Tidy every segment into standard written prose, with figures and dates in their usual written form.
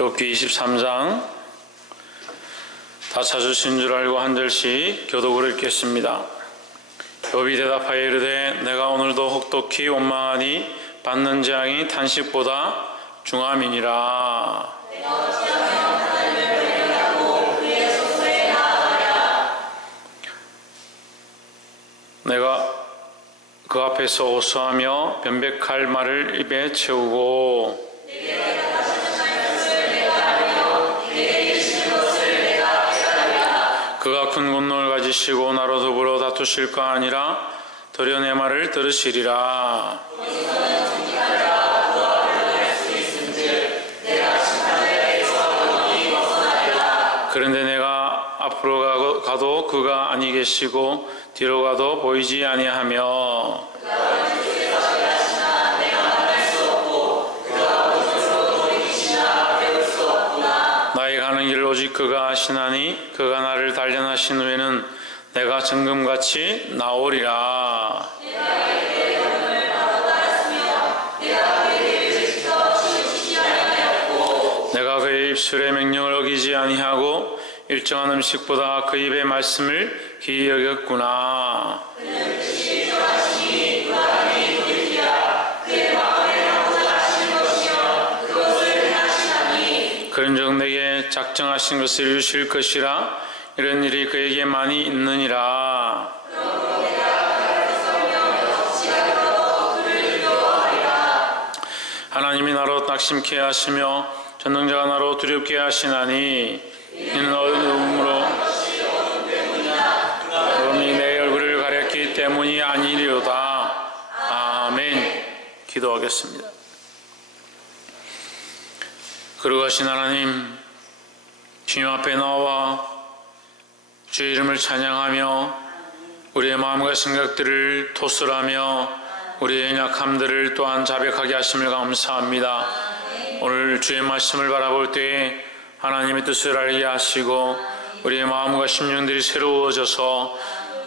욥기 23장 다 찾으신 줄 알고 한 절씩 교독을 읽겠습니다. 욥이 대답하여 이르되 내가 오늘도 혹독히 원망하니 받는 재앙이 탄식보다 중함이니라. 내가 그 앞에서 호소하며 변백할 말을 입에 채우고 그가 큰 분노를 가지시고 나로 더불어 다투실까 아니라 도리어 내 말을 들으시리라. 그런데 내가 앞으로 가도 그가 아니 계시고 뒤로 가도 보이지 아니하며 나의 가는 길을 오직 그가 아시나니 그가 나를 단련하신 후에는 내가 정금같이 나오리라. 내가 그의 입술의 명령을 어기지 아니하고 일정한 음식보다 그 입의 말씀을 귀히 여겼구나. 그런즉 내게 작정하신 것을 이루실 것이라. 이런 일이 그에게 많이 있느니라. 하나님이 나로 낙심케 하시며 전능자가 나로 두렵게 하시나니 이는 어둠으로 어둠이 내 얼굴을 가렸기 때문이 아니리로다. 아멘. 기도하겠습니다. 거룩하신 하나님, 주님 앞에 나와 주의 이름을 찬양하며 우리의 마음과 생각들을 토설하며 우리의 연약함들을 또한 자백하게 하심을 감사합니다. 오늘 주의 말씀을 바라볼 때에 하나님의 뜻을 알게 하시고 우리의 마음과 심령들이 새로워져서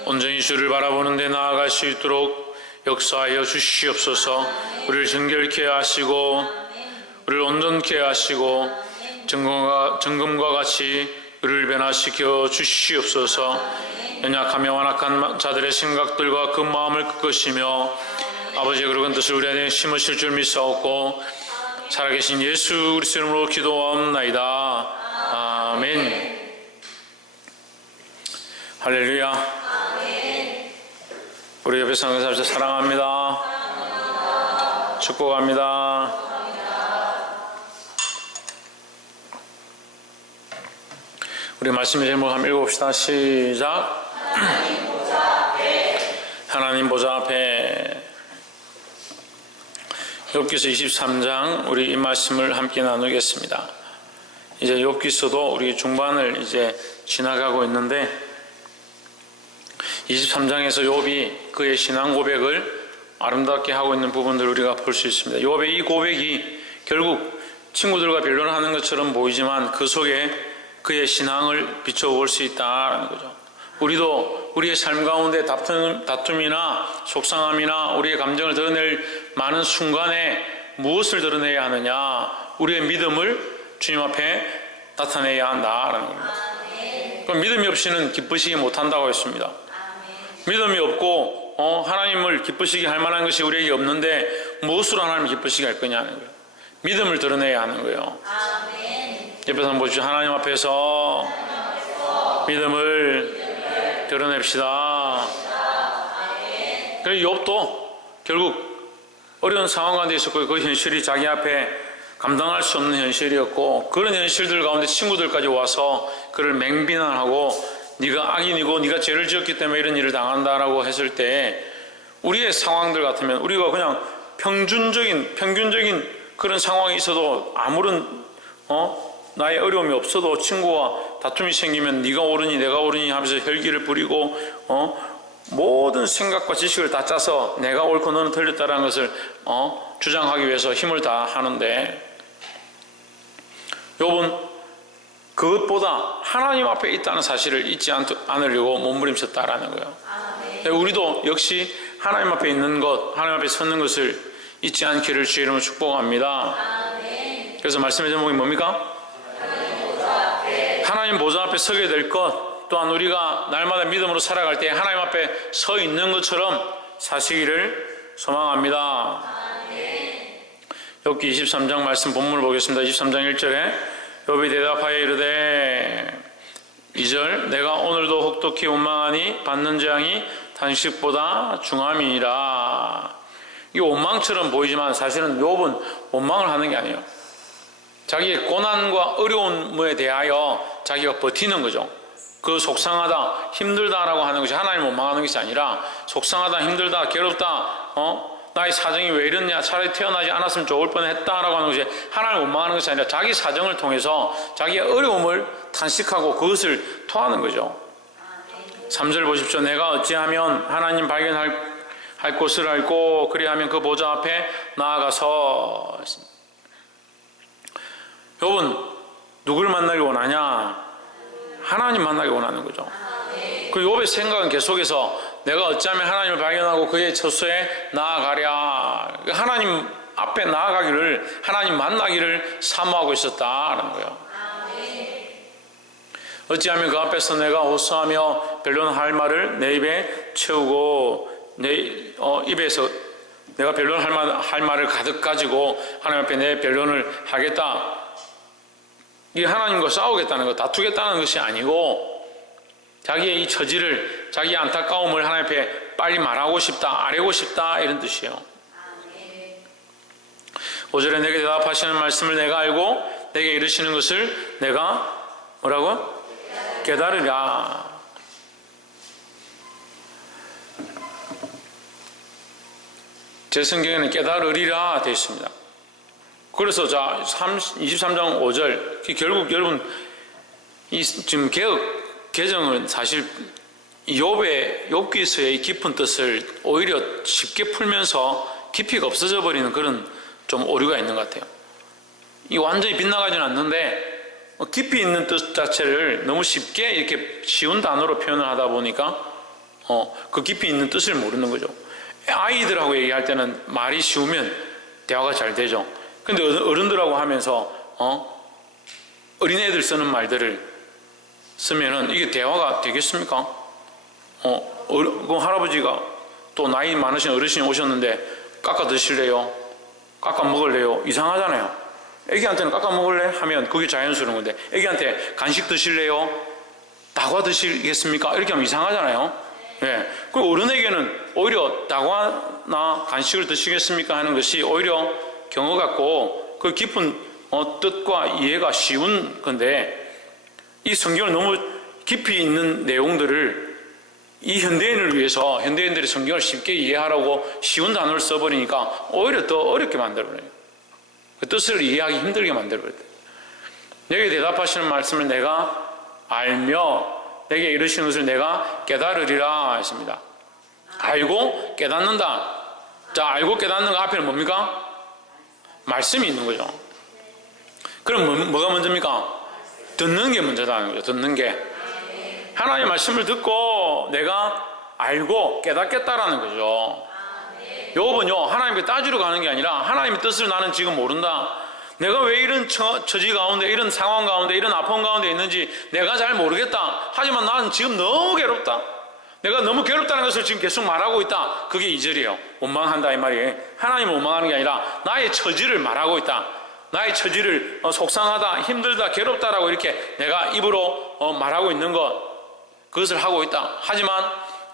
온전히 주를 바라보는 데 나아갈 수 있도록 역사하여 주시옵소서. 우리를 정결케 하시고 우리를 온전케 하시고 정금과 같이 우리를 변화시켜 주시옵소서. 연약하며 완악한 자들의 생각들과 그 마음을 끄시며 아버지의 그런 뜻을 우리 안에 심으실 줄 믿사옵고 살아계신 예수 그리스도 이름으로 기도하옵나이다. 아멘. 할렐루야. 우리 옆에 상대사님 사랑합니다. 축복합니다. 우리 말씀의 제목 한번 읽어봅시다. 시작. 하나님 보좌 앞에. 욥기서 23장 우리 이 말씀을 함께 나누겠습니다. 이제 욥기서도 우리 중반을 이제 지나가고 있는데 23장에서 욥이 그의 신앙 고백을 아름답게 하고 있는 부분들을 우리가 볼 수 있습니다. 욥의 이 고백이 결국 친구들과 변론하는 것처럼 보이지만 그 속에 그의 신앙을 비춰볼 수 있다는 거죠. 우리도 우리의 삶 가운데 다툼이나 속상함이나 우리의 감정을 드러낼 많은 순간에 무엇을 드러내야 하느냐? 우리의 믿음을 주님 앞에 나타내야 한다라는 겁니다. 그럼 믿음이 없이는 기쁘시기 못한다고 했습니다. 믿음이 없고 하나님을 기쁘시게 할 만한 것이 우리에게 없는데 무엇으로 하나님을 기쁘시게 할 거냐는 거예요. 믿음을 드러내야 하는 거예요. 옆에서 한번 보십시오. 하나님 앞에서 믿음을 드러냅시다. 그래서 욥도 결국 어려운 상황 가운데 있었고 그 현실이 자기 앞에 감당할 수 없는 현실이었고 그런 현실들 가운데 친구들까지 와서 그를 맹비난하고 네가 악인이고 네가 죄를 지었기 때문에 이런 일을 당한다라고 했을 때 우리의 상황들 같으면 우리가 그냥 평균적인 그런 상황이 있어도 아무런 나의 어려움이 없어도 친구와 다툼이 생기면 네가 옳으니 내가 옳으니 하면서 혈기를 부리고 모든 생각과 지식을 다 짜서 내가 옳고 너는 틀렸다라는 것을 주장하기 위해서 힘을 다 하는데 욥은 그것보다 하나님 앞에 있다는 사실을 잊지 않으려고 몸부림쳤다라는 거예요. 우리도 역시 하나님 앞에 있는 것, 하나님 앞에 서는 것을 잊지 않기를 주의 이름으로 축복합니다. 그래서 말씀의 제목이 뭡니까? 하나님 보좌 앞에 서게 될 것, 또한 우리가 날마다 믿음으로 살아갈 때 하나님 앞에 서 있는 것처럼 사시기를 소망합니다. 욥기 23장 말씀 본문을 보겠습니다. 23장 1절에 욥이 대답하여 이르되 2절 내가 오늘도 혹독히 원망하니 받는 재앙이 단식보다 중함이니라. 이 원망처럼 보이지만 사실은 욥은 원망을 하는 게 아니에요. 자기의 고난과 어려움에 대하여 자기가 버티는 거죠. 그 속상하다, 힘들다라고 하는 것이 하나님을 원망하는 것이 아니라 속상하다, 힘들다, 괴롭다, 나의 사정이 왜 이렇냐, 차라리 태어나지 않았으면 좋을 뻔했다라고 하는 것이 하나님을 원망하는 것이 아니라 자기 사정을 통해서 자기의 어려움을 탄식하고 그것을 토하는 거죠. 3절 보십시오. 내가 어찌하면 하나님 발견할 곳을 알고 그리하면 그 보좌 앞에 나아가서. 욥은 누구를 만나기 원하냐? 하나님 만나기 원하는 거죠. 그 욥의 생각은 계속해서 내가 어찌하면 하나님을 발견하고 그의 처소에 나아가랴. 하나님 앞에 나아가기를, 하나님 만나기를 사모하고 있었다라는 거예요. 어찌하면 그 앞에서 내가 호소하며 변론할 말을 내 입에 채우고 내 입에서 내가 변론할 말을 가득 가지고 하나님 앞에 내 변론을 하겠다. 이게 하나님과 싸우겠다는 것, 다투겠다는 것이 아니고 자기의 이 처지를, 자기의 안타까움을 하나님 앞에 빨리 말하고 싶다, 아뢰고 싶다, 이런 뜻이에요. 5절에 내게 대답하시는 말씀을 내가 알고 내게 이르시는 것을 내가 뭐라고? 깨달으랴. 제 성경에는 깨달으리라 되어 있습니다. 그래서 자 23장 5절 결국 여러분 이 지금 개정은 사실 욥기서의 깊은 뜻을 오히려 쉽게 풀면서 깊이가 없어져 버리는 그런 좀 오류가 있는 것 같아요. 이 완전히 빗나가지는 않는데 깊이 있는 뜻 자체를 너무 쉽게 이렇게 쉬운 단어로 표현을 하다 보니까 그 깊이 있는 뜻을 모르는 거죠. 아이들하고 얘기할 때는 말이 쉬우면 대화가 잘 되죠. 근데 어른들하고 하면서 어린애들 쓰는 말들을 쓰면은 이게 대화가 되겠습니까? 그 할아버지가 또 나이 많으신 어르신이 오셨는데 깎아 드실래요? 깎아 먹을래요? 이상하잖아요. 애기한테는 깎아 먹을래? 하면 그게 자연스러운 건데 애기한테 간식 드실래요? 다과 드시겠습니까? 이렇게 하면 이상하잖아요. 네. 그리고 어른에게는 오히려 다과나 간식을 드시겠습니까? 하는 것이 오히려 경어 같고 그 깊은 뜻과 이해가 쉬운 건데 이 성경은 너무 깊이 있는 내용들을 이 현대인을 위해서 현대인들이 성경을 쉽게 이해하라고 쉬운 단어를 써버리니까 오히려 더 어렵게 만들어버려요. 그 뜻을 이해하기 힘들게 만들어버려요. 내게 대답하시는 말씀을 내가 알며 내게 이르시는 것을 내가 깨달으리라 했습니다. 알고 깨닫는다. 자, 알고 깨닫는 거 앞에는 뭡니까? 말씀이 있는 거죠. 그럼 뭐가 먼저입니까? 듣는 게 먼저다는 거죠. 듣는 게. 하나님의 말씀을 듣고 내가 알고 깨닫겠다라는 거죠. 욥은요 하나님께 따지러 가는 게 아니라 하나님의 뜻을 나는 지금 모른다. 내가 왜 이런 처지 가운데, 이런 상황 가운데, 이런 아픔 가운데 있는지 내가 잘 모르겠다. 하지만 나는 지금 너무 괴롭다. 내가 너무 괴롭다는 것을 지금 계속 말하고 있다. 그게 2절이에요. 원망한다 이 말이에요. 하나님을 원망하는 게 아니라 나의 처지를 말하고 있다. 나의 처지를 속상하다, 힘들다, 괴롭다라고 이렇게 내가 입으로 말하고 있는 것, 그것을 하고 있다. 하지만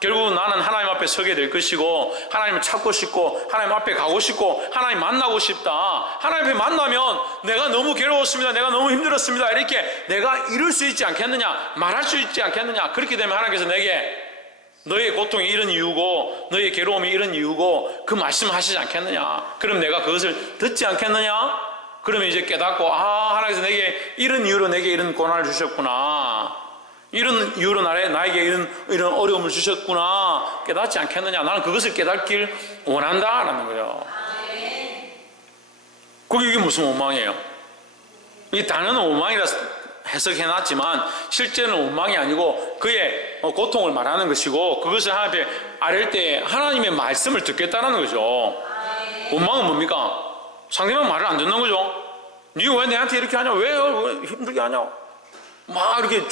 결국은 나는 하나님 앞에 서게 될 것이고 하나님을 찾고 싶고 하나님 앞에 가고 싶고 하나님 만나고 싶다. 하나님 앞에 만나면 내가 너무 괴로웠습니다. 내가 너무 힘들었습니다. 이렇게 내가 이룰 수 있지 않겠느냐, 말할 수 있지 않겠느냐. 그렇게 되면 하나님께서 내게 너의 고통이 이런 이유고 너의 괴로움이 이런 이유고 그 말씀하시지 않겠느냐. 그럼 내가 그것을 듣지 않겠느냐. 그러면 이제 깨닫고 하나님께서 내게 이런 이유로 내게 이런 고난을 주셨구나, 이런 이유로 나에게 이런 어려움을 주셨구나 깨닫지 않겠느냐. 나는 그것을 깨닫길 원한다라는 거예요. 그게 이게 무슨 원망이에요? 이 단어는 원망이라 해석해놨지만 실제는 원망이 아니고 그의 고통을 말하는 것이고 그것을 하나님 앞에 아뢰을 때 하나님의 말씀을 듣겠다는 거죠. 원망은 뭡니까? 상대방 말을 안 듣는 거죠. 네가 왜 내한테 이렇게 하냐? 왜 힘들게 하냐? 막 이렇게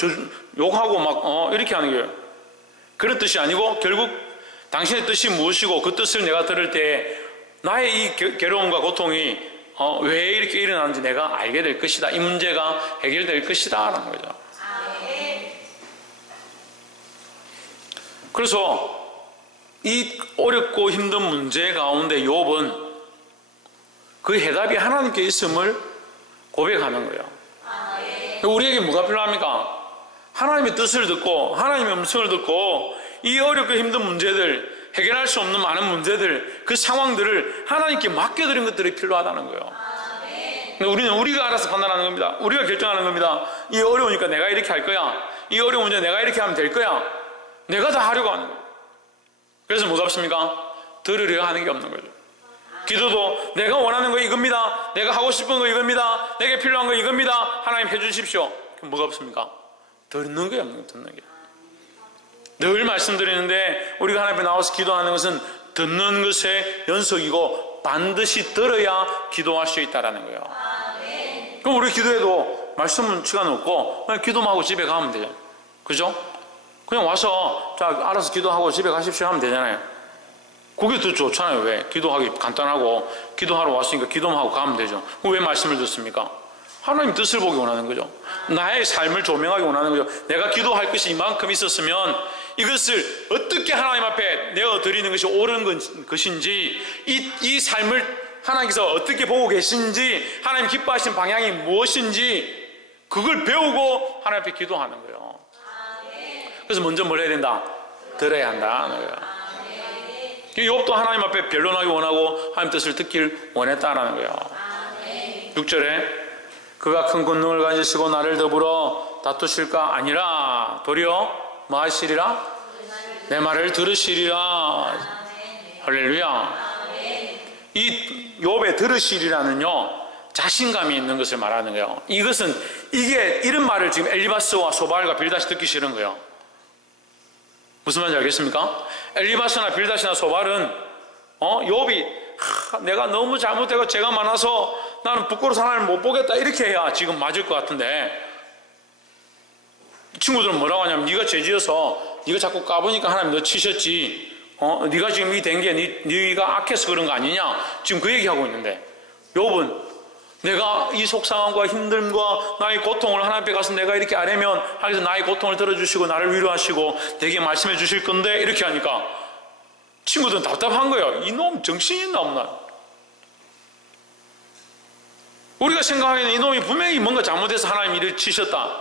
욕하고 막 이렇게 하는 거예요. 그런 뜻이 아니고 결국 당신의 뜻이 무엇이고 그 뜻을 내가 들을 때 나의 이 괴로움과 고통이 왜 이렇게 일어나는지 내가 알게 될 것이다. 이 문제가 해결될 것이다 라는 거죠. 그래서 이 어렵고 힘든 문제 가운데 욥은 그 해답이 하나님께 있음을 고백하는 거예요. 우리에게 뭐가 필요합니까? 하나님의 뜻을 듣고 하나님의 음성을 듣고 이 어렵고 힘든 문제들, 해결할 수 없는 많은 문제들, 그 상황들을 하나님께 맡겨드린 것들이 필요하다는 거예요. 우리는 우리가 알아서 판단하는 겁니다. 우리가 결정하는 겁니다. 이 어려우니까 내가 이렇게 할 거야. 이 어려운 문제 내가 이렇게 하면 될 거야. 내가 다 하려고 하는 거예요. 그래서 뭐가 없습니까? 들으려 하는 게 없는 거죠. 기도도 내가 원하는 거 이겁니다. 내가 하고 싶은 거 이겁니다. 내게 필요한 거 이겁니다. 하나님 해주십시오. 그럼 뭐가 없습니까? 듣는 게 없는 거예요. 듣는 게. 늘 말씀드리는데 우리가 하나님 앞에 나와서 기도하는 것은 듣는 것의 연속이고 반드시 들어야 기도할 수 있다는 거예요. 그럼 우리 기도해도 말씀은 시간 없고 그냥 기도만 하고 집에 가면 돼요. 그죠? 그냥 와서 자 알아서 기도하고 집에 가십시오 하면 되잖아요. 그게 더 좋잖아요. 왜? 기도하기 간단하고 기도하러 왔으니까 기도만 하고 가면 되죠. 왜 말씀을 듣습니까? 하나님 뜻을 보기 원하는 거죠. 나의 삶을 조명하기 원하는 거죠. 내가 기도할 것이 이만큼 있었으면 이것을 어떻게 하나님 앞에 내어드리는 것이 옳은 것인지 이 삶을 하나님께서 어떻게 보고 계신지 하나님 기뻐하시는 방향이 무엇인지 그걸 배우고 하나님 앞에 기도하는 거예요. 그래서 먼저 뭘 해야 된다? 들어야 한다는 거예요. 욥도 하나님 앞에 변론하기 원하고 하나님 뜻을 듣길 원했다라는 거예요. 6절에 그가 큰 권능을 가지시고 나를 더불어 다투실까 아니라 도리어 뭐 하시리라? 내 말을 들으시리라. 할렐루야. 이 욥의 들으시리라는요 자신감이 있는 것을 말하는 거예요. 이게 이런 말을 지금 엘리바스와 소발과 빌닷이 듣기 싫은 거예요. 무슨 말인지 알겠습니까? 엘리바스나 빌닷이나 소발은 욥이 내가 너무 잘못되고 죄가 많아서 나는 부끄러워서 하나님을 못 보겠다 이렇게 해야 지금 맞을 것 같은데 친구들은 뭐라고 하냐면 네가 죄지어서 네가 자꾸 까보니까 하나님 너 치셨지 네가 지금 이 된 게 네가 악해서 그런 거 아니냐 지금 그 얘기하고 있는데 욥은 내가 이 속상함과 힘듦과 나의 고통을 하나님 앞에 가서 내가 이렇게 아뢰면 하나님께서 나의 고통을 들어주시고 나를 위로하시고 내게 말씀해 주실 건데 이렇게 하니까 친구들은 답답한 거예요. 이놈 정신이 있나 없나? 우리가 생각하기에는 이놈이 분명히 뭔가 잘못해서 하나님 이를 치셨다.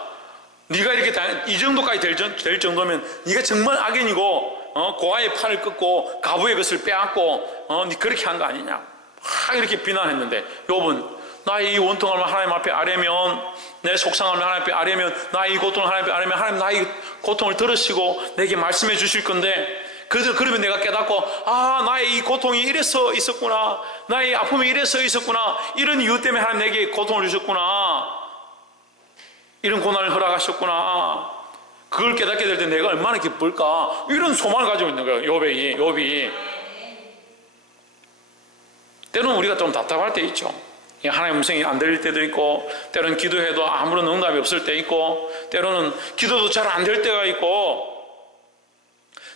네가 이렇게 이 정도까지 될 정도면 네가 정말 악인이고 고아의 팔을 끊고 가부의 것을 빼앗고 네 그렇게 한 거 아니냐 막 이렇게 비난했는데 욥은 나의 이 원통함을 하나님 앞에 아뢰면 내 속상함을 하나님 앞에 아뢰면 나의 이 고통을 하나님 앞에 아뢰면 하나님 나의 고통을 들으시고 내게 말씀해 주실 건데 그러면 내가 깨닫고 나의 이 고통이 이래서 있었구나 나의 아픔이 이래서 있었구나 이런 이유 때문에 하나님 내게 고통을 주셨구나 이런 고난을 허락하셨구나 그걸 깨닫게 될 때 내가 얼마나 기쁠까 이런 소망을 가지고 있는 거예요. 욥이 때로는 우리가 좀 답답할 때 있죠. 하나님의 음성이 안 들릴 때도 있고 때로는 기도해도 아무런 응답이 없을 때 있고 때로는 기도도 잘 안 될 때가 있고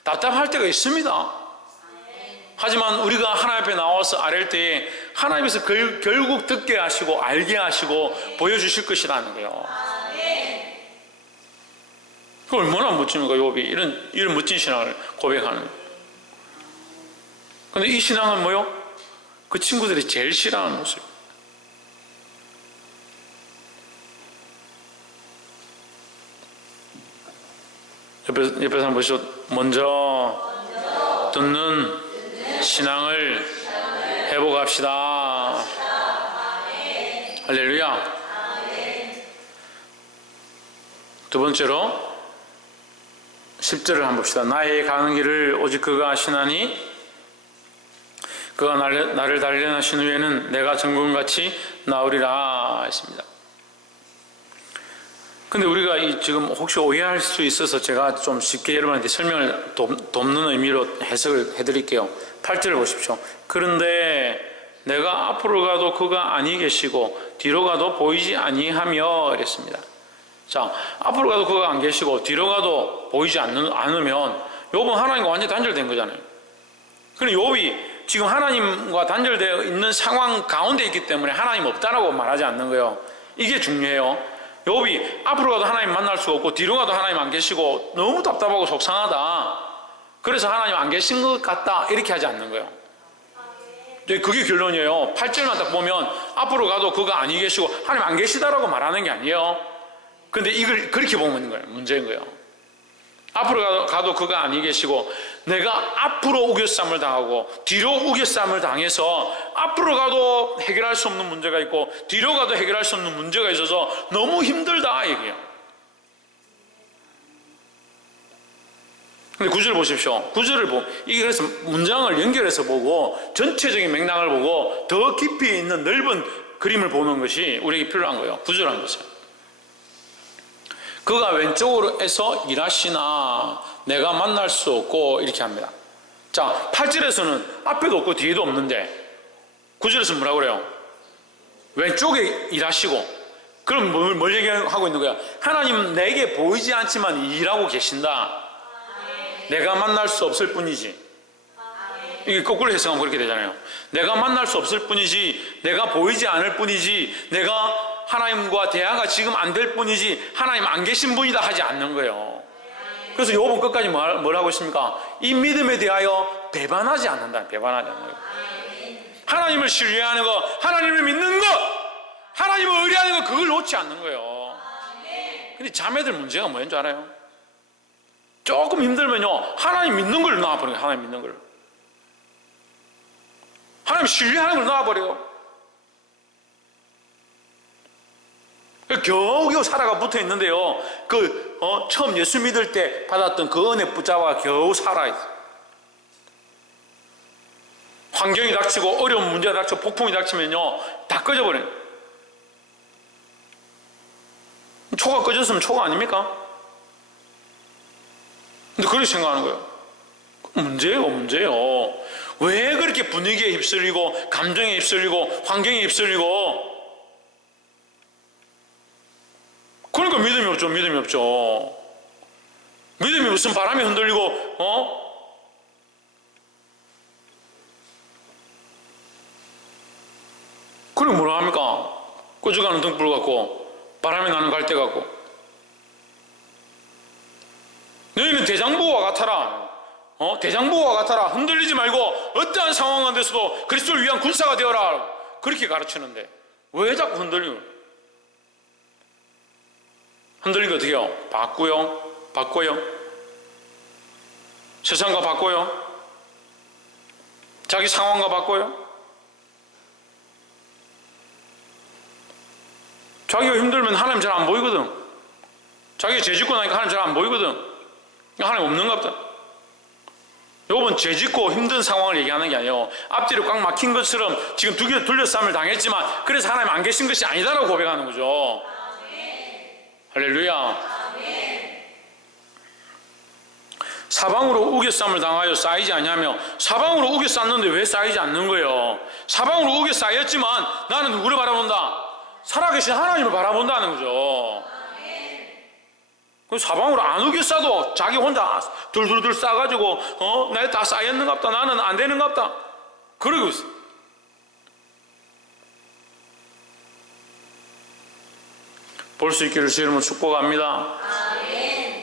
답답할 때가 있습니다. 하지만 우리가 하나님 앞에 나와서 아랠 때에 하나님께서 결국 듣게 하시고 알게 하시고 보여주실 것이라는 거예요. 그 얼마나 멋집니까 욥이 이런 멋진 신앙을 고백하는. 그런데 이 신앙은 뭐요? 그 친구들이 제일 싫어하는 모습. 옆에 사람 보시죠. 먼저 듣는 신앙을 회복합시다. 할렐루야. 두 번째로 10절을 한번 봅시다. 나의 가는 길을 오직 그가 아시나니 그가 나를 단련하신 후에는 내가 정금같이 나으리라 했습니다. 근데 우리가 지금 혹시 오해할 수 있어서 제가 좀 쉽게 여러분한테 설명을 돕는 의미로 해석을 해드릴게요. 8절을 보십시오. 그런데 내가 앞으로 가도 그가 아니 계시고 뒤로 가도 보이지 아니하며 이랬습니다. 자, 앞으로 가도 그가 안 계시고 뒤로 가도 보이지 않으면 욥은 하나님과 완전히 단절된 거잖아요. 그럼 욥이 지금 하나님과 단절되어 있는 상황 가운데 있기 때문에 하나님 없다라고 말하지 않는 거예요. 이게 중요해요. 욥이 앞으로 가도 하나님 만날 수가 없고 뒤로 가도 하나님 안 계시고 너무 답답하고 속상하다, 그래서 하나님 안 계신 것 같다, 이렇게 하지 않는 거예요. 그게 결론이에요. 8절만 딱 보면 앞으로 가도 그가 아니 계시고 하나님 안 계시다라고 말하는 게 아니에요. 근데 이걸 그렇게 보면 거예요. 문제인 거예요. 앞으로 가도 그가 아니 계시고 내가 앞으로 우겨쌈을 당하고 뒤로 우겨쌈을 당해서 앞으로 가도 해결할 수 없는 문제가 있고 뒤로 가도 해결할 수 없는 문제가 있어서 너무 힘들다, 얘기해요. 근데 구절을 보십시오. 구절을 이게 그래서 문장을 연결해서 보고 전체적인 맥락을 보고 더 깊이 있는 넓은 그림을 보는 것이 우리에게 필요한 거예요. 구절을 한번 보세요. 그가 왼쪽으로 해서 일하시나 내가 만날 수 없고, 이렇게 합니다. 자, 8절에서는 앞에도 없고 뒤에도 없는데 9절에서는 뭐라고 그래요? 왼쪽에 일하시고. 그럼 뭘 얘기하고 있는 거야? 하나님 내게 보이지 않지만 일하고 계신다. 내가 만날 수 없을 뿐이지. 이게 거꾸로 해석하면 그렇게 되잖아요. 내가 만날 수 없을 뿐이지, 내가 보이지 않을 뿐이지, 내가 하나님과 대화가 지금 안 될 뿐이지 하나님 안 계신 분이다 하지 않는 거예요. 그래서 욥은 끝까지 뭘 하고 있습니까? 이 믿음에 대하여 배반하지 않는다. 배반하지 않는 거예요. 하나님을 신뢰하는 것, 하나님을 믿는 것, 하나님을 의뢰하는 것, 그걸 놓지 않는 거예요. 근데 자매들 문제가 뭐인 줄 알아요? 조금 힘들면요 하나님 믿는 걸 놔버려요. 하나님 믿는 걸, 하나님 신뢰하는 걸 놔버려요. 겨우겨우 살아가 붙어 있는데요, 처음 예수 믿을 때 받았던 그 은혜 붙잡아 겨우 살아있어요. 환경이 닥치고 어려운 문제가 닥치고 폭풍이 닥치면요 다 꺼져버려요. 초가 꺼졌으면 초가 아닙니까? 근데 그렇게 생각하는 거예요. 문제예요. 왜 그렇게 분위기에 휩쓸리고 감정에 휩쓸리고 환경에 휩쓸리고, 그러니까 믿음이 없죠. 믿음이 무슨 바람에 흔들리고 그리고 뭐라 합니까? 꺼져가는 등불 같고 바람이 나는 갈대 같고. 너희는 대장부와 같아라. 대장부와 같아라. 흔들리지 말고 어떠한 상황 가운데서도 그리스도를 위한 군사가 되어라. 그렇게 가르치는데 왜 자꾸 흔들리고? 흔들리면 어떻게 해요? 바꿔요. 세상과 바꿔요. 자기 상황과 바꿔요. 자기가 힘들면 하나님 잘 안 보이거든. 자기가 죄 짓고 나니까 하나님 잘 안 보이거든. 하나님 없는가 보다. 욥은 죄 짓고 힘든 상황을 얘기하는 게 아니에요. 앞뒤로 꽉 막힌 것처럼 지금 두 개 둘러싸움을 당했지만 그래서 하나님 안 계신 것이 아니다라고 고백하는 거죠. 할렐루야. 사방으로 우겨싸움을 당하여 쌓이지 아니하며, 사방으로 우겨쌌는데 왜 쌓이지 않는 거예요? 사방으로 우겨싸였지만 나는 누구를 바라본다? 살아계신 하나님을 바라본다는 거죠. 사방으로 안 우겨싸도 자기 혼자 둘둘둘 싸가지고 나 다 쌓였는갑다, 나는 안 되는갑다 그러고 있어. 볼 수 있기를 주 이름으로 축복합니다.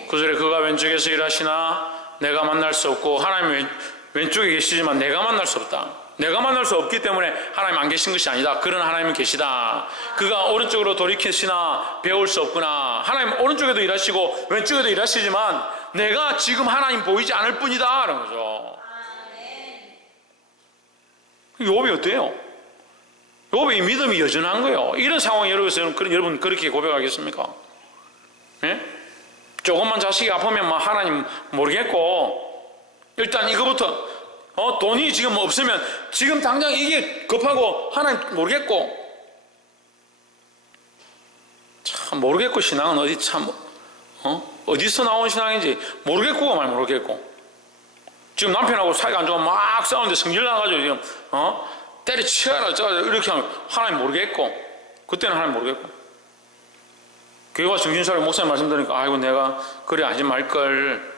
9절에 그가 왼쪽에서 일하시나 내가 만날 수 없고, 하나님 왼쪽에 계시지만 내가 만날 수 없다. 내가 만날 수 없기 때문에 하나님 안 계신 것이 아니다. 그런 하나님은 계시다. 그가 오른쪽으로 돌이키시나 배울 수 없구나. 하나님 오른쪽에도 일하시고 왼쪽에도 일하시지만 내가 지금 하나님 보이지 않을 뿐이다 라는 거죠. 욥이 어때요? 욥이 믿음이 여전한 거예요. 이런 상황에 여러분 그렇게 고백하겠습니까? 예? 조금만 자식이 아프면 막 하나님 모르겠고, 일단 이거부터 돈이 지금 없으면 지금 당장 이게 급하고 하나님 모르겠고. 참 모르겠고 신앙은 어디서 나온 신앙인지 모르겠고가 말 모르겠고. 지금 남편하고 사이가 안 좋아 막 싸우는데 성질 나가지고 지금 때려치워라 이렇게 하면 하나님 모르겠고, 그때는 하나님 모르겠고. 교회 와 정신차리고 목사님 말씀 들으니까 아이고 내가 그래 하지 말걸.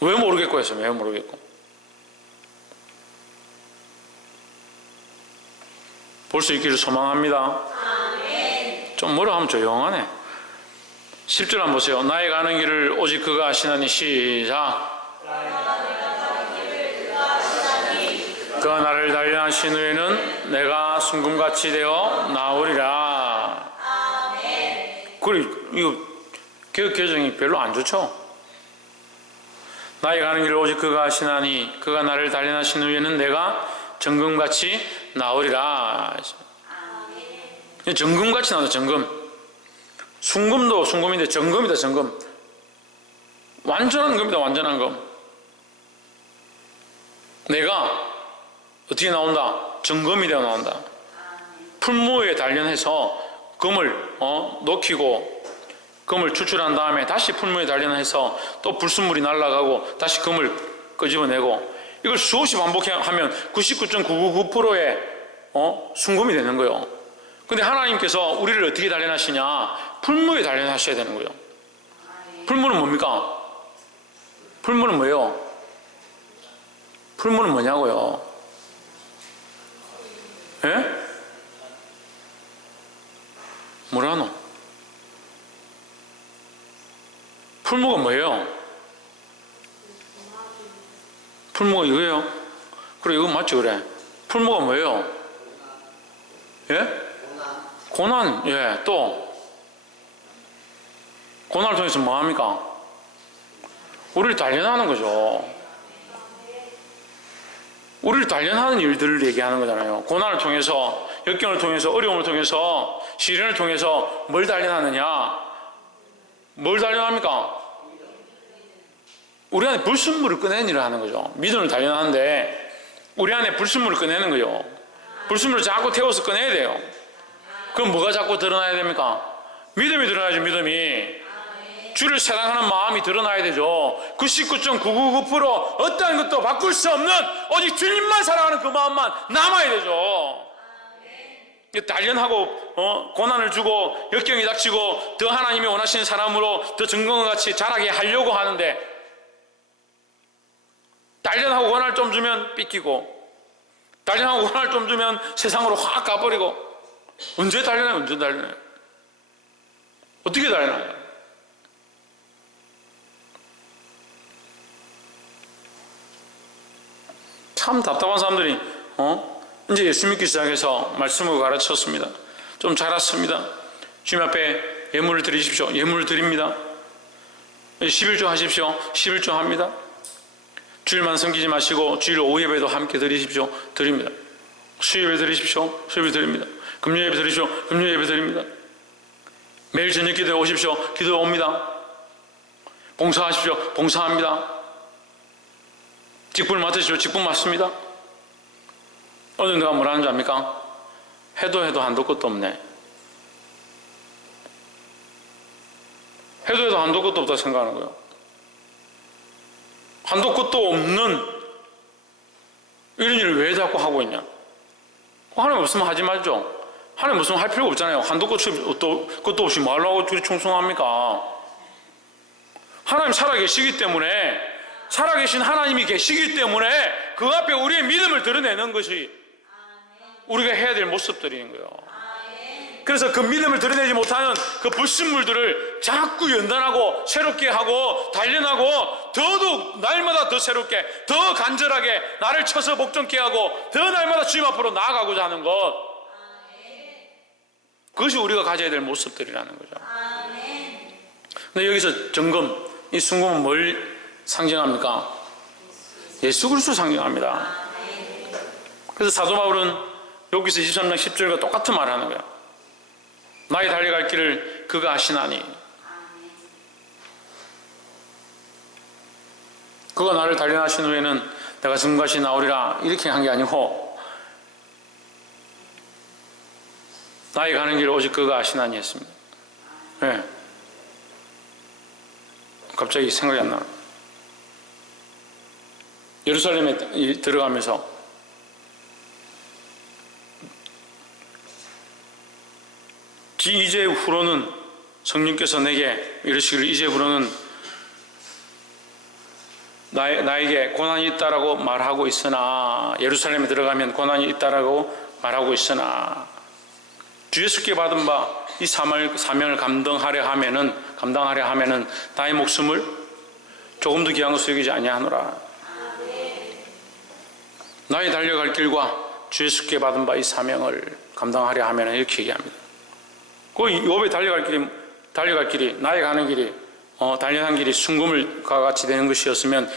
왜 모르겠고 했어요. 왜 모르겠고. 볼 수 있기를 소망합니다. 좀 뭐라 하면 조용하네. 10절 한번 보세요. 나의 가는 길을 오직 그가 아시나니. 시작. 그가 나를 단련하신 후에는 내가 순금같이 되어 나오리라. 그래, 이거 개혁개정이 별로 안 좋죠. 나의 가는 길을 오직 그가 아시나니 그가 나를 단련하신 후에는 내가 정금같이 나오리라. 정금같이 나오죠. 정금. 순금도 순금인데 정금이다. 정금. 완전한 금이다. 완전한 금. 내가 어떻게 나온다? 정금이 되어 나온다. 풀무에 단련해서 금을 녹이고 금을 추출한 다음에 다시 풀무에 단련해서 또 불순물이 날아가고 다시 금을 끄집어내고 이걸 수없이 반복하면 99.999%의 순금이 되는 거예요. 근데 하나님께서 우리를 어떻게 단련하시냐? 풀무에 단련하셔야 되는 거예요. 풀무는 뭡니까? 풀무는 뭐예요? 풀무는 뭐냐고요? 예? 뭐라노? 풀무가 뭐예요? 풀무가 이거예요? 그래, 이거 맞죠, 그래? 풀무가 뭐예요? 예? 고난, 예, 또. 고난을 통해서 뭐 합니까? 우리를 단련하는 거죠. 우리를 단련하는 일들을 얘기하는 거잖아요. 고난을 통해서, 역경을 통해서, 어려움을 통해서, 시련을 통해서 뭘 단련하느냐? 뭘 단련합니까? 우리 안에 불순물을 꺼내는 일을 하는 거죠. 믿음을 단련하는데 우리 안에 불순물을 꺼내는 거죠. 불순물을 자꾸 태워서 꺼내야 돼요. 그럼 뭐가 자꾸 드러나야 됩니까? 믿음이 드러나야죠. 믿음이. 주를 사랑하는 마음이 드러나야 되죠. 99.999% 어떠한 것도 바꿀 수 없는 오직 주님만 사랑하는 그 마음만 남아야 되죠. 단련하고 고난을 주고 역경이 닥치고 더 하나님이 원하시는 사람으로 더 증거와 같이 자라게 하려고 하는데 단련하고 고난을 좀 주면 삐끼고 단련하고 고난을 좀 주면 세상으로 확 가버리고 언제 단련해요? 언제 단련해요? 어떻게 단련해요? 참 답답한 사람들이 이제 예수 믿기 시작해서 말씀을 가르쳤습니다. 좀 자랐습니다. 주님 앞에 예물을 드리십시오. 예물을 드립니다. 11조 하십시오. 11조 합니다. 주일만 섬기지 마시고 주일 오후 예배도 함께 드리십시오. 드립니다. 수요예배 드리십시오. 수요예배 드립니다. 금요예배 드리십시오. 금요예배 드립니다. 매일 저녁 기도해 오십시오. 기도해 옵니다. 봉사하십시오. 봉사합니다. 직분을 맡으십시오. 직분 맡습니다. 오늘 내가 뭐라는 줄 압니까? 해도 한도 끝도 없네. 해도 한도 끝도 없다 생각하는 거예요. 한도 끝도 없는 이런 일을 왜 자꾸 하고 있냐? 하나님 없으면 하지 말죠. 하나님 없으면 할 필요가 없잖아요. 한도 끝도 없이 뭐 하려고 둘이 충성합니까? 하나님 살아계시기 때문에 살아계신 하나님이 계시기 때문에 그 앞에 우리의 믿음을 드러내는 것이 우리가 해야 될 모습들인 거예요. 그래서 그 믿음을 드러내지 못하는 그 불순물들을 자꾸 연단하고 새롭게 하고 단련하고 더더욱 날마다 더 새롭게 더 간절하게 나를 쳐서 복종케 하고 더 날마다 주님 앞으로 나아가고자 하는 것, 그것이 우리가 가져야 될 모습들이라는 거죠. 근데 여기서 정금, 이 순금은 뭘 상징합니까? 예수 그리스도 상징합니다. 그래서 사도 바울은 여기서 23장 10절과 똑같은 말을 하는 거예요. 나의 달려갈 길을 그가 아시나니. 그가 나를 단련하신 후에는 내가 증거같이 나오리라, 이렇게 한 게 아니고 나의 가는 길을 오직 그가 아시나니 했습니다. 네. 갑자기 생각이 안 나요. 예루살렘에 들어가면서 이제 후로는 성령께서 내게 이르시기를 이제부로는 나에게 고난이 있다라고 말하고 있으나, 예루살렘에 들어가면 고난이 있다라고 말하고 있으나 주 예수께 받은 바 이 사명을 감당하려 하면은 나의 목숨을 조금 더 귀한 것으로 여기지 아니하노라. 나의 달려갈 길과 주 예수께 받은 바 이 사명을 감당하려 하면은 이렇게 얘기합니다. 그 욥의 달려갈 길이 나의 가는 길이 달려간 길이 순금을과 같이 되는 것이었으면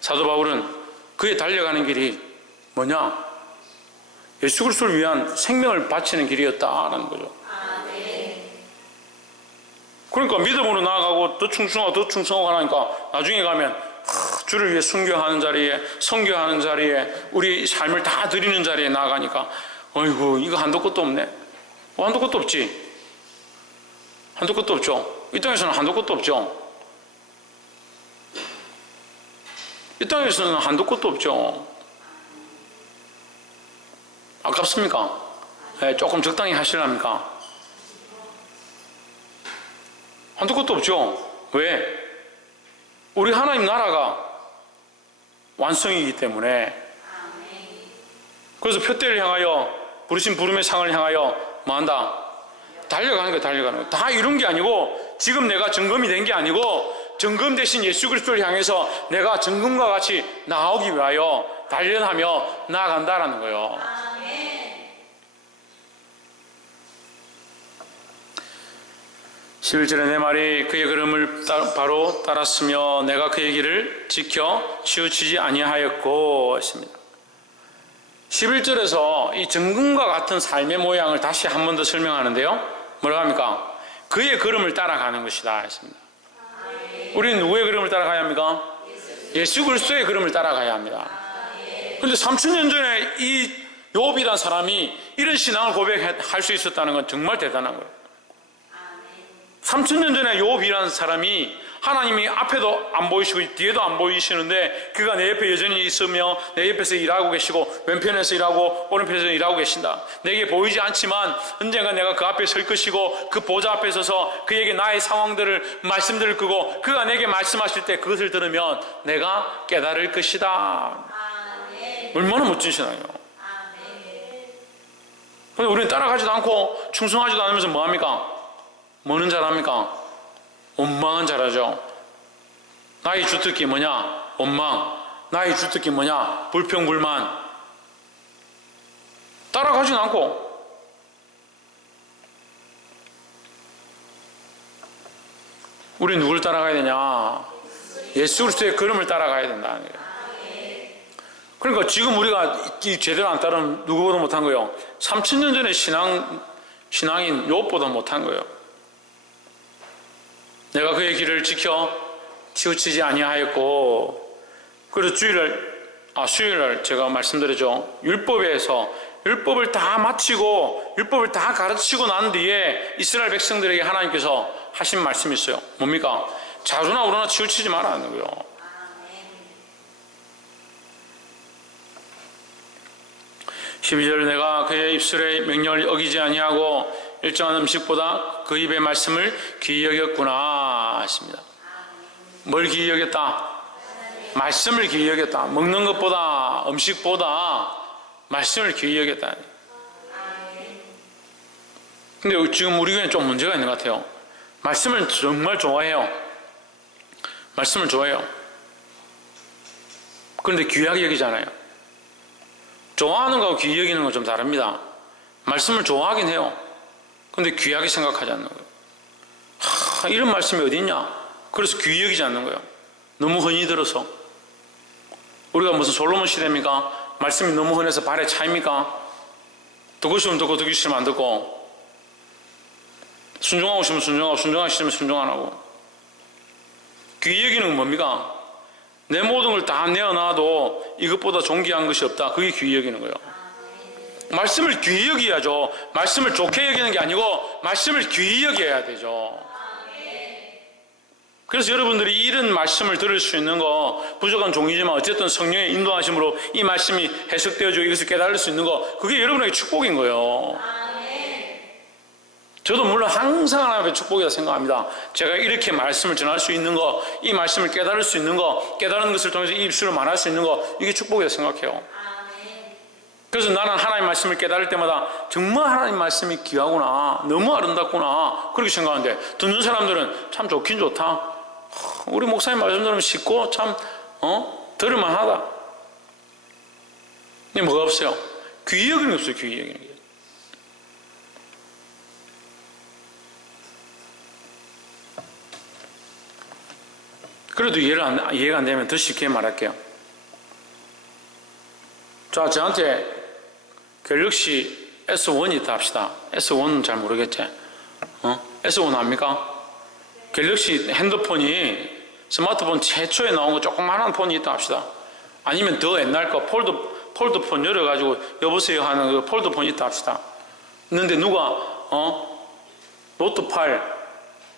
사도 바울은 그의 달려가는 길이 뭐냐? 예수 그리스도를 위한 생명을 바치는 길이었다라는 거죠. 그러니까 믿음으로 나아가고 더 충성하고 가니까 나중에 가면 주를 위해 순교하는 자리에, 선교하는 자리에, 우리 삶을 다 드리는 자리에 나아가니까 어이구, 이거 한도 끝도 없네. 한도 끝도 없지. 한도 끝도 없죠. 이 땅에서는 한도 끝도 없죠. 이 땅에서는 한도 끝도 없죠. 아깝습니까? 네, 조금 적당히 하시랍니까? 한도 끝도 없죠. 왜? 우리 하나님 나라가 완성이기 때문에. 그래서 표대를 향하여 부르신 부름의 상을 향하여 뭐한다? 달려가는 거예요. 달려가는 거예요. 다 이룬 게 아니고, 지금 내가 정금이 된 게 아니고, 정금 대신 예수 그리스도를 향해서 내가 정금과 같이 나오기 위하여 단련하며 나아간다라는 거예요. 11절에 내 말이 그의 걸음을 바로 따랐으며 내가 그의 길을 지켜 치우치지 아니하였고 했습니다. 11절에서 이 정금과 같은 삶의 모양을 다시 한 번 더 설명하는데요. 뭐라고 합니까? 그의 걸음을 따라가는 것이다 했습니다. 우리는 누구의 걸음을 따라가야 합니까? 예수 그리스도의 걸음을 따라가야 합니다. 그런데 3000년 전에 이 욥이라는 사람이 이런 신앙을 고백할 수 있었다는 건 정말 대단한 거예요. 3000년 전에 욥이라는 사람이 하나님이 앞에도 안 보이시고 뒤에도 안 보이시는데 그가 내 옆에 여전히 있으며 내 옆에서 일하고 계시고 왼편에서 일하고 오른편에서 일하고 계신다. 내게 보이지 않지만 언젠가 내가 그 앞에 설 것이고 그 보좌 앞에 서서 그에게 나의 상황들을 말씀들을 끄고 그가 내게 말씀하실 때 그것을 들으면 내가 깨달을 것이다. 얼마나 멋진 신앙이에요. 그런데 우리는 따라가지도 않고 충성하지도 않으면서 뭐합니까? 뭐는 잘합니까? 원망은 잘하죠. 나의 주특기 뭐냐? 원망. 나의 주특기 뭐냐? 불평불만. 따라가지는 않고. 우리 누구를 따라가야 되냐? 예수 그리스도의 걸음을 따라가야 된다는 거예요. 그러니까 지금 우리가 제대로 안 따르면 누구보다 못한 거예요. 3000년 전에 신앙인 욥보다 못한 거예요. 내가 그의 길을 지켜 치우치지 아니하였고, 그래서 수요일날 제가 말씀드렸죠. 율법을 다 마치고 율법을 다 가르치고 난 뒤에 이스라엘 백성들에게 하나님께서 하신 말씀이 있어요. 뭡니까? 자루나 우러나 치우치지 말라는 거예요. 12절 내가 그의 입술의 명령을 어기지 아니하고 일정한 음식보다 그 입의 말씀을 귀히 여겼구나 했습니다. 뭘 귀히 여겼다? 말씀을 귀히 여겼다. 먹는 것보다 음식보다 말씀을 귀히 여겼다. 근데 지금 우리 교회는 좀 문제가 있는 것 같아요. 말씀을 정말 좋아해요. 말씀을 좋아해요. 그런데 귀하게 여기잖아요. 좋아하는 거하고 귀히 여기는 건 좀 다릅니다. 말씀을 좋아하긴 해요. 근데 귀하게 생각하지 않는 거예요. 이런 말씀이 어디 있냐? 그래서 귀히 여기지 않는 거예요. 너무 흔히 들어서. 우리가 무슨 솔로몬 시대입니까? 말씀이 너무 흔해서 발에 차입니까? 듣고 싶으면 듣고 듣기 싫으면 안 듣고, 순종하고 싶으면 순종하고 순종하기 싫으면 순종 안 하고. 귀히 여기는 건 뭡니까? 내 모든 걸 다 내어놔도 이것보다 존귀한 것이 없다. 그게 귀히 여기는 거예요. 말씀을 귀히 여겨야죠. 말씀을 좋게 여기는 게 아니고 말씀을 귀히 여겨야 되죠. 그래서 여러분들이 이런 말씀을 들을 수 있는 거 부족한 종이지만 어쨌든 성령의 인도하심으로 이 말씀이 해석되어지고 이것을 깨달을 수 있는 거, 그게 여러분에게 축복인 거예요. 저도 물론 항상 하나님의 축복이라 생각합니다. 제가 이렇게 말씀을 전할 수 있는 거, 이 말씀을 깨달을 수 있는 거, 깨달은 것을 통해서 이 입술을 말할 수 있는 거, 이게 축복이라 생각해요. 그래서 나는 하나님 말씀을 깨달을 때마다 정말 하나님 말씀이 귀하구나, 너무 아름답구나, 그렇게 생각하는데, 듣는 사람들은 참 좋긴 좋다, 우리 목사님 말씀 들으면 쉽고 참 들을만하다. 근데 뭐가 없어요? 귀히 여기는 게 없어요. 귀히 여기는 게. 그래도 이해가 안 되면 더 쉽게 말할게요. 자, 저한테 갤럭시 S1이 있다 합시다. S1은 잘 모르겠지? S1 압니까? 갤럭시 핸드폰이 스마트폰 최초에 나온 거 조그만한 폰이 있다 합시다. 아니면 더 옛날 거 폴드폰 열어가지고 여보세요 하는 그 폴드폰이 있다 합시다. 있는데 누가 노트 8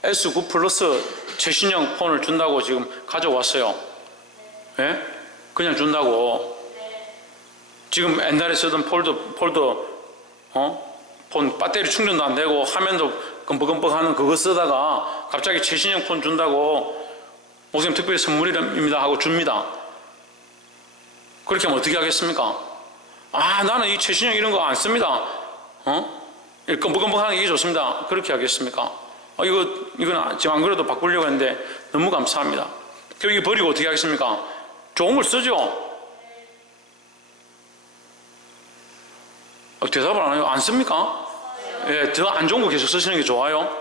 S9 플러스 최신형 폰을 준다고 지금 가져왔어요. 예? 그냥 준다고. 지금 옛날에 쓰던 폴드 폰 배터리 충전도 안 되고 화면도 끔뻑끔뻑 하는 그거 쓰다가 갑자기 최신형 폰 준다고 목사님 특별히 선물입니다 하고 줍니다. 그렇게 하면 어떻게 하겠습니까? 아, 나는 이 최신형 이런 거 안 씁니다. 끔뻑끔뻑 하는 게 이게 좋습니다. 그렇게 하겠습니까? 이건 지금 안 그래도 바꾸려고 했는데 너무 감사합니다. 그럼 이거 버리고 어떻게 하겠습니까? 좋은 걸 쓰죠? 대답을 안 해요. 안 씁니까? 예, 더 안 좋은 거 계속 쓰시는 게 좋아요.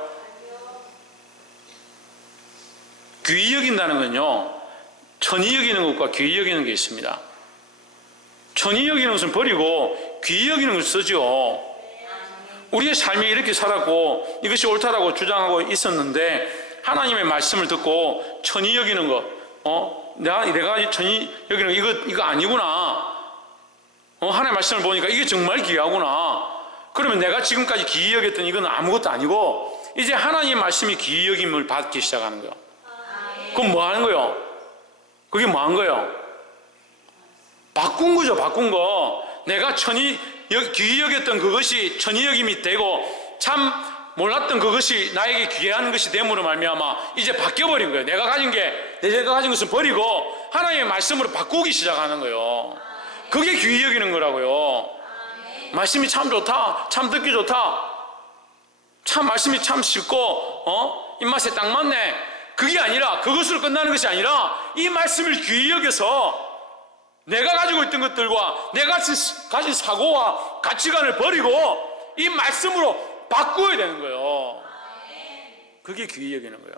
귀히 여긴다는 건요, 천히 여기는 것과 귀히 여기는 게 있습니다. 천히 여기는 것은 버리고 귀히 여기는 것을 쓰죠. 우리의 삶이 이렇게 살았고 이것이 옳다라고 주장하고 있었는데 하나님의 말씀을 듣고 천히 여기는 것, 내가 천히 여기는 이거 아니구나. 하나님의 말씀을 보니까 이게 정말 귀하구나. 그러면 내가 지금까지 귀히 여겼던 이건 아무것도 아니고 이제 하나님의 말씀이 귀히 여김을 받기 시작하는 거예요. 그럼 뭐 하는 거예요? 그게 뭐 한 거예요? 바꾼 거죠. 바꾼 거. 내가 귀히 여겼던 그것이 천히 여김이 되고 참 몰랐던 그것이 나에게 귀한 것이 됨으로 말미암아 이제 바뀌어버린 거예요. 내가 가진 것을 버리고 하나님의 말씀으로 바꾸기 시작하는 거예요. 그게 귀히 여기는 거라고요. 말씀이 참 좋다, 참 듣기 좋다, 참 말씀이 참 쉽고 입맛에 딱 맞네. 그게 아니라, 그것으로 끝나는 것이 아니라 이 말씀을 귀히 여겨서 내가 가지고 있던 것들과 내가 가진 사고와 가치관을 버리고 이 말씀으로 바꾸어야 되는 거예요. 그게 귀히 여기는 거예요.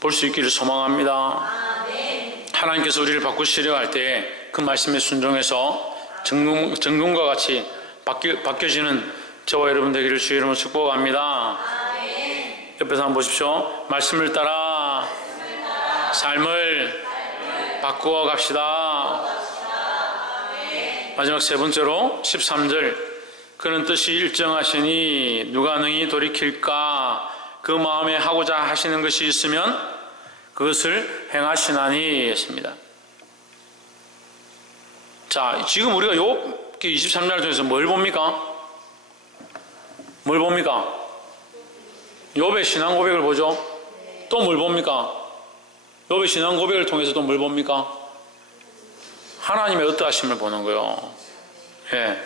볼 수 있기를 소망합니다. 하나님께서 우리를 바꾸시려 할 때 그 말씀에 순종해서 정금과 같이 바뀌어지는 저와 여러분 되기를 주의 이름으로 축복합니다. 옆에서 한번 보십시오. 말씀을 따라 삶을 바꾸어 갑시다. 마지막 세 번째로 13절, 그는 뜻이 일정하시니 누가 능히 돌이킬까? 그 마음에 하고자 하시는 것이 있으면 그것을 행하시나니 했습니다. 자, 지금 우리가 욥기 23장을 통해서 뭘 봅니까? 뭘 봅니까? 욥의 신앙 고백을 보죠. 또 뭘 봅니까? 욥의 신앙 고백을 통해서 또 뭘 봅니까? 하나님의 어떠하심을 보는 거예요. 예.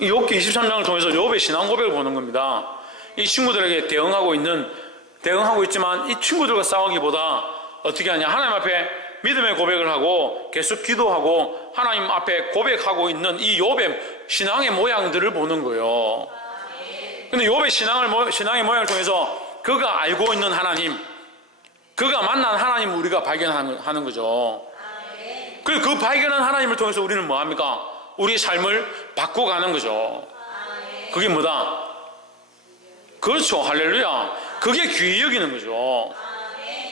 이 욥기 23장을 통해서 욥의 신앙 고백을 보는 겁니다. 이 친구들에게 대응하고 있지만 이 친구들과 싸우기보다 어떻게 하냐, 하나님 앞에 믿음의 고백을 하고 계속 기도하고 하나님 앞에 고백하고 있는 이 욥의 신앙의 모양들을 보는 거예요. 근데 욥의 신앙의 모양을 통해서 그가 알고 있는 하나님, 그가 만난 하나님을 우리가 발견하는 거죠. 그리고 그 발견한 하나님을 통해서 우리는 뭐 합니까? 우리의 삶을 바꿔가는 거죠. 그게 뭐다? 그렇죠. 할렐루야. 그게 귀히 여기는 거죠.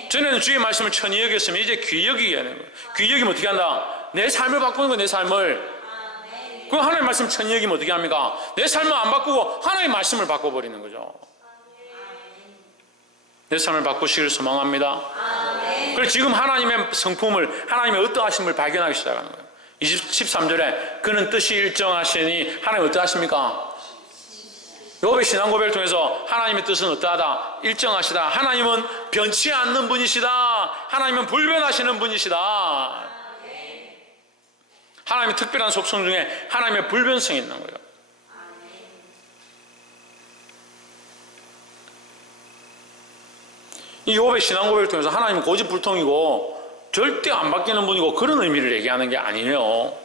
전에는 주의 말씀을 천히 여겼으면 이제 귀히 여기게 하는 거예요. 귀히 여기면 어떻게 한다? 내 삶을 바꾸는 거예요. 내 삶을. 그 하나님의 말씀 천히 여기면 어떻게 합니까? 내 삶을 안 바꾸고 하나님의 말씀을 바꿔버리는 거죠. 내 삶을 바꾸시기를 소망합니다. 그래서 지금 하나님의 성품을, 하나님의 어떠하심을 발견하기 시작하는 거예요. 13절에 그는 뜻이 일정하시니 하나님 어떠하십니까? 욥의 신앙 고백을 통해서 하나님의 뜻은 어떠하다? 일정하시다. 하나님은 변치 않는 분이시다. 하나님은 불변하시는 분이시다. 하나님의 특별한 속성 중에 하나님의 불변성이 있는 거예요. 이 욥의 신앙 고백을 통해서 하나님은 고집불통이고 절대 안 바뀌는 분이고 그런 의미를 얘기하는 게 아니에요.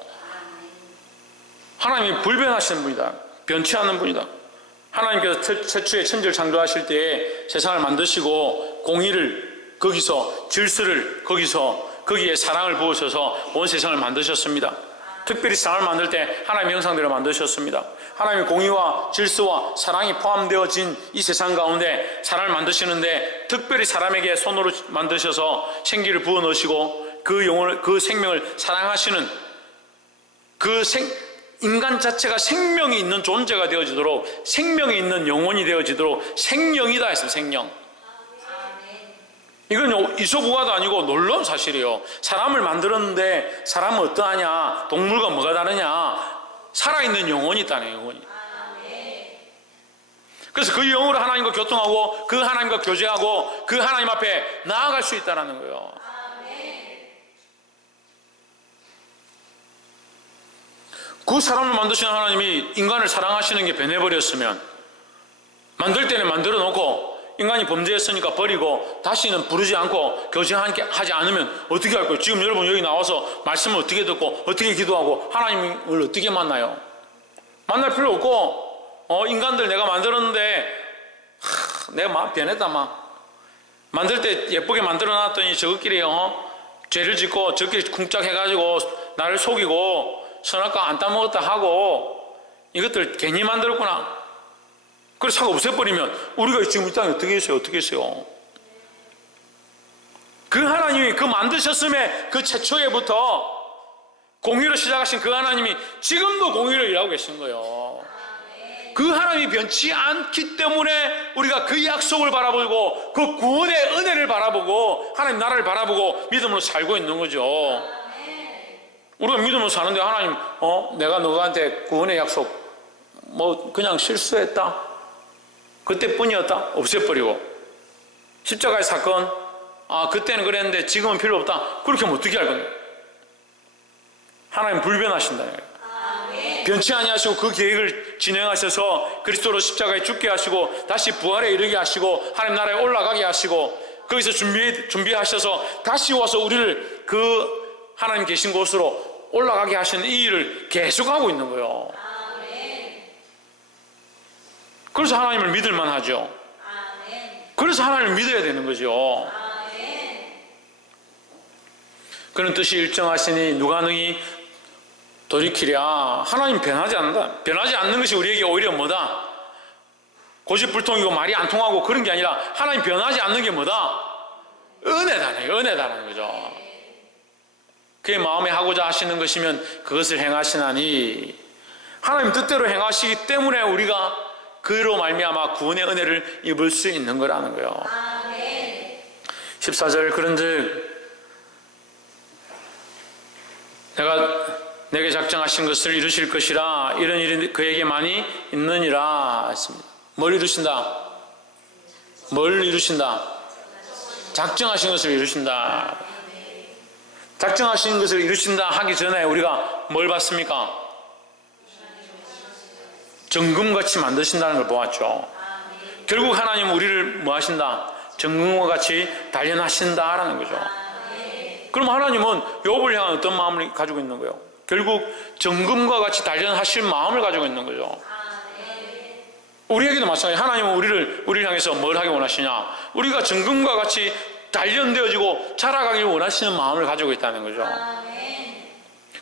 하나님이 불변하시는 분이다. 변치 않는 분이다. 하나님께서 최초에 천지를 창조하실 때에 세상을 만드시고 공의를 거기서, 질서를 거기서, 거기에 사랑을 부으셔서 온 세상을 만드셨습니다. 특별히 사람을 만들 때 하나님의 형상대로 만드셨습니다. 하나님의 공의와 질서와 사랑이 포함되어진 이 세상 가운데 사람을 만드시는데 특별히 사람에게 손으로 만드셔서 생기를 부어 넣으시고 그 생명을 사랑하시는 인간 자체가 생명이 있는 존재가 되어지도록, 생명이 있는 영혼이 되어지도록 생령이다 했습니다. 생령. 이건 이소부가도 아니고 놀라운 사실이에요. 사람을 만들었는데 사람은 어떠하냐? 동물과 뭐가 다르냐? 살아있는 영혼이 있다네. 영혼이. 그래서 그 영으로 하나님과 교통하고 그 하나님과 교제하고 그 하나님 앞에 나아갈 수 있다는 거예요. 그 사람을 만드신 하나님이 인간을 사랑하시는 게 변해버렸으면, 만들 때는 만들어 놓고 인간이 범죄했으니까 버리고 다시는 부르지 않고 교제하지 않으면 어떻게 할 거예요? 지금 여러분 여기 나와서 말씀을 어떻게 듣고 어떻게 기도하고 하나님을 어떻게 만나요? 만날 필요 없고 인간들 내가 만들었는데 내가 막 변했다 막 만들 때 예쁘게 만들어 놨더니 저것끼리 죄를 짓고 저끼리 쿵짝 해가지고 나를 속이고 선악과 안 따먹었다 하고 이것들 괜히 만들었구나. 그래서 차가 없애버리면 우리가 지금 이 땅에 어떻게 했어요? 어떻게 했어요? 그 하나님이 그 만드셨음에 그 최초에부터 공의로 시작하신 그 하나님이 지금도 공의로 일하고 계신 거예요. 그 하나님이 변치 않기 때문에 우리가 그 약속을 바라보고 그 구원의 은혜를 바라보고 하나님 나라를 바라보고 믿음으로 살고 있는 거죠. 우리가 믿음으로 사는데 하나님 내가 너한테 구원의 약속 그냥 실수했다 그때뿐이었다 없애버리고 십자가의 사건 그때는 그랬는데 지금은 필요 없다 그렇게 하면 어떻게 할 건데? 하나님 불변하신다는 거예요. 변치 아니하시고 그 계획을 진행하셔서 그리스도로 십자가에 죽게 하시고 다시 부활에 이르게 하시고 하나님 나라에 올라가게 하시고 거기서 준비하셔서 다시 와서 우리를 그 하나님 계신 곳으로 올라가게 하시는 이 일을 계속하고 있는 거예요. 그래서 하나님을 믿을만 하죠. 그래서 하나님을 믿어야 되는 거죠. 그런 뜻이 일정하시니 누가 능히 돌이키랴. 하나님 변하지 않는다. 변하지 않는 것이 우리에게 오히려 뭐다? 고집불통이고 말이 안 통하고 그런 게 아니라 하나님 변하지 않는 게 뭐다? 은혜다는 거죠. 그의 마음에 하고자 하시는 것이면 그것을 행하시나니 하나님 뜻대로 행하시기 때문에 우리가 그로 말미암아 구원의 은혜를 입을 수 있는 거라는 거예요. 14절 그런즉 내가 내게 작정하신 것을 이루실 것이라 이런 일이 그에게 많이 있느니라 했습니다. 뭘 이루신다? 뭘 이루신다? 작정하신 것을 이루신다. 작정하신 것을 이루신다 하기 전에 우리가 뭘 봤습니까? 정금같이 만드신다는 걸 보았죠. 결국 하나님은 우리를 뭐 하신다? 정금과 같이 단련하신다라는 거죠. 그럼 하나님은 욥을 향한 어떤 마음을 가지고 있는 거예요? 결국 정금과 같이 단련하실 마음을 가지고 있는 거죠. 우리에게도 마찬가지예요. 하나님은 우리를 향해서 뭘 하기 원하시냐? 우리가 정금과 같이 단련되어지고 자라가길 원하시는 마음을 가지고 있다는 거죠.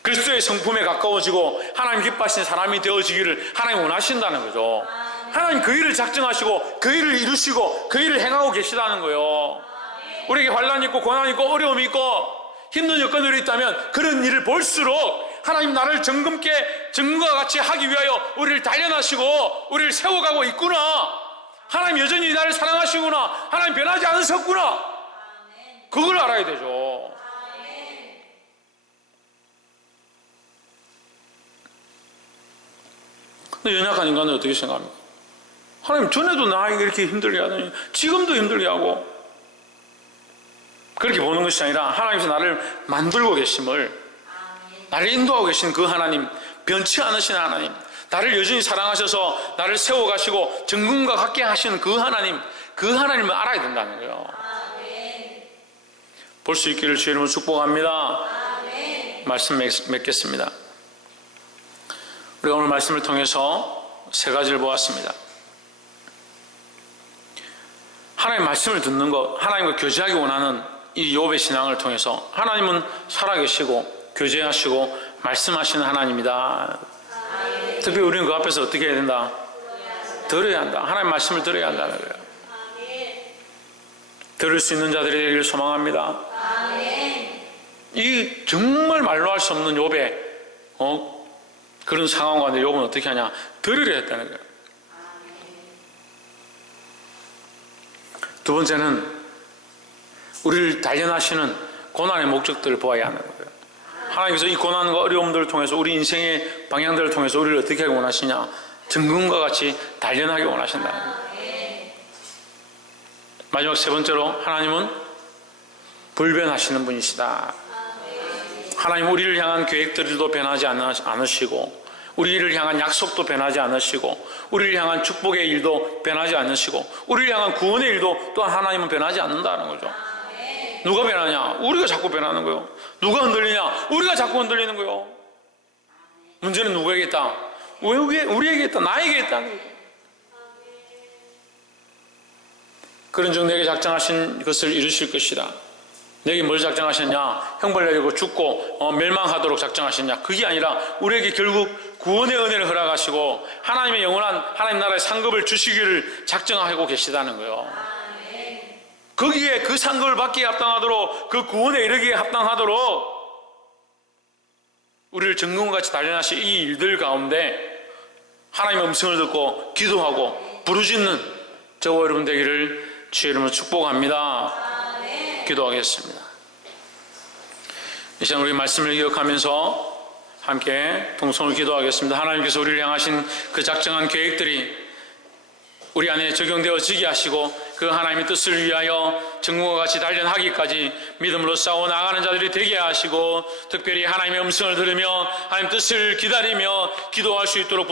그리스도의 성품에 가까워지고 하나님 기뻐하시는 사람이 되어지기를 하나님 원하신다는 거죠. 하나님 그 일을 작정하시고 그 일을 이루시고 그 일을 행하고 계시다는 거예요. 우리에게 환난이 있고 고난이 있고 어려움이 있고 힘든 여건들이 있다면 그런 일을 볼수록 하나님 나를 정금과 같이 하기 위하여 우리를 단련하시고 우리를 세워가고 있구나. 하나님 여전히 나를 사랑하시구나. 하나님 변하지 않으셨구나. 그걸 알아야 되죠. 근데 연약한 인간은 어떻게 생각합니까? 하나님 전에도 나에게 이렇게 힘들게 하더니 지금도 힘들게 하고, 그렇게 보는 것이 아니라 하나님께서 나를 만들고 계심을, 나를 인도하고 계신 그 하나님, 변치 않으신 하나님, 나를 여전히 사랑하셔서 나를 세워가시고 정금과 같게 하시는 그 하나님을 알아야 된다는 거예요. 볼 수 있기를 주의 이름으로 축복합니다. 말씀 맺겠습니다. 우리가 오늘 말씀을 통해서 세 가지를 보았습니다. 하나님 말씀을 듣는 것, 하나님과 교제하기 원하는 이 욥의 신앙을 통해서 하나님은 살아계시고 교제하시고 말씀하시는 하나님이다. 특별히 우리는 그 앞에서 어떻게 해야 된다? 들어야 한다. 하나님 말씀을 들어야 한다는 거예요. 들을 수 있는 자들이 되기를 소망합니다. 이 정말 말로 할 수 없는 욥의 그런 상황 가운데 욥은 어떻게 하냐? 들으려 했다는 거예요. 두 번째는 우리를 단련하시는 고난의 목적들을 보아야 하는 거예요. 하나님께서 이 고난과 어려움들을 통해서 우리 인생의 방향들을 통해서 우리를 어떻게 하기 원하시냐? 정금과 같이 단련하기 원하신다는 거예요. 마지막 세 번째로 하나님은 불변하시는 분이시다. 하나님 우리를 향한 계획들도 변하지 않으시고, 우리를 향한 약속도 변하지 않으시고, 우리를 향한 축복의 일도 변하지 않으시고, 우리를 향한 구원의 일도 또한 하나님은 변하지 않는다는 거죠. 누가 변하냐? 우리가 자꾸 변하는 거예요. 누가 흔들리냐? 우리가 자꾸 흔들리는 거예요. 문제는 누구에게 있다? 우리에게 있다. 나에게 있다는 거예요. 그런즉 내게 작정하신 것을 이루실 것이다. 내게 뭘 작정하셨냐? 형벌 내리고 죽고 멸망하도록 작정하셨냐? 그게 아니라 우리에게 결국 구원의 은혜를 허락하시고 하나님의 영원한 하나님 나라의 상급을 주시기를 작정하고 계시다는 거예요. 거기에 그 상급을 받기에 합당하도록, 그 구원에 이르기에 합당하도록 우리를 정금같이 단련하신 이 일들 가운데 하나님의 음성을 듣고 기도하고 부르짖는 저와 여러분 되기를 주의 이름으로 축복합니다. 기도하겠습니다. 이 시간 우리 말씀을 기억하면서 함께 동성으로 기도하겠습니다. 하나님께서 우리를 향하신 그 작정한 계획들이 우리 안에 적용되어지게 하시고 그 하나님의 뜻을 위하여 정금과 같이 단련하기까지 믿음으로 싸워 나가는 자들이 되게 하시고, 특별히 하나님의 음성을 들으며 하나님 뜻을 기다리며 기도할 수 있도록